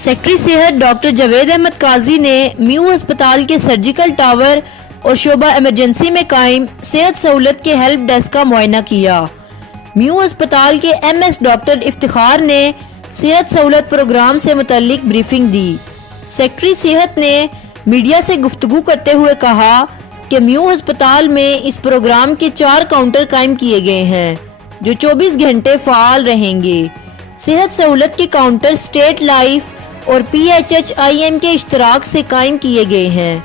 Secretary सेहत doctor Javed Ahmad काजी ने mu अस्पताल के सर्जिकल टावर और शोबा इमरजेंसी में कायम सेहत सहूलत के हेल्प डेस्क का मुआयना किया। म्यू अस्पताल के MS डॉक्टर इफ्तिखार ने सेहत सहूलत प्रोग्राम से मुतल्लिक ब्रीफिंग दी। सेक्रेटरी सेहत ने मीडिया से गुफ्तगू करते हुए कहा कि म्यू अस्पताल में इस प्रोग्राम के 4 काउंटर कायम किए गए हैं जो 24 घंटे फ़ाल रहेंगे। सेहत सहूलत के काउंटर स्टेट लाइफ और PHHIM के इश्तराक से कायम किए गए हैं।